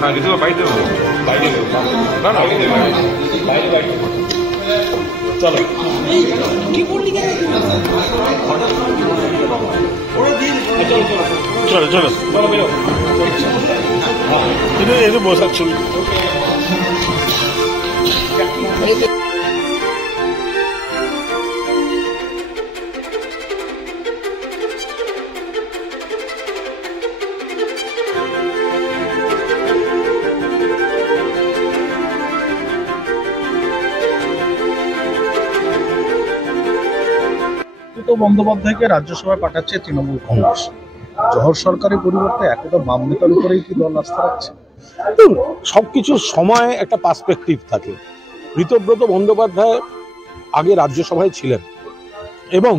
হ্যাঁ কিছু বাইরে বাইরে না না বাইরে চলো চলো চলো এই যে বসার ছবি বন্দ্যোপাধ্যায়কে রাজ্যসভায় পাঠাচ্ছে তৃণমূল কংগ্রেস। জোহর সরকারের পরিবর্তে একদা বাম নেতার উপরেই কি দল আস্থা রাখছে? সবকিছুর সময় একটা পার্সপেক্টিভ থাকে। ঋতব্রত বন্দ্যোপাধ্যায় আগে রাজ্যসভায় ছিলেন এবং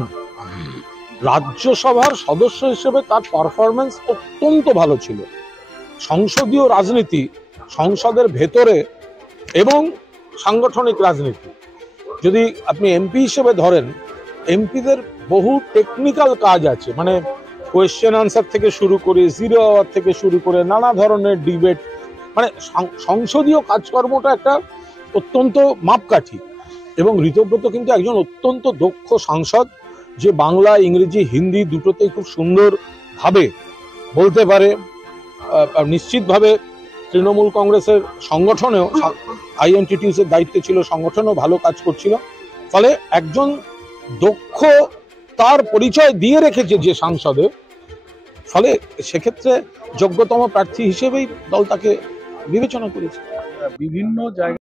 রাজ্যসভার সদস্য হিসেবে তার পারফরমেন্স অত্যন্ত ভালো ছিল। সংসদীয় রাজনীতি, সংসদের ভেতরে এবং সাংগঠনিক রাজনীতি, যদি আপনি এমপি হিসেবে ধরেন, এমপিদের বহু টেকনিক্যাল কাজ আছে, মানে কোয়েশ্চেন আনসার থেকে শুরু করে জিরো আওয়ার থেকে শুরু করে নানা ধরনের ডিবেট, মানে সংসদীয় কাজকর্মটা একটা অত্যন্ত মাপকাঠি। এবং ঋতব্রত কিন্তু একজন অত্যন্ত দক্ষ সাংসদ, যে বাংলা, ইংরেজি, হিন্দি দুটোতেই খুব সুন্দরভাবে বলতে পারে। নিশ্চিতভাবে তৃণমূল কংগ্রেসের সংগঠনেও, আইএনটিটিউসের দায়িত্বে ছিল, সংগঠনেও ভালো কাজ করছিল। ফলে একজন দক্ষ তার পরিচয় দিয়ে রেখেছে যে সাংসদে, ফলে সেক্ষেত্রে যোগ্যতম প্রার্থী হিসেবেই দল তাকে বিবেচনা করেছে। বিভিন্ন জায়গায়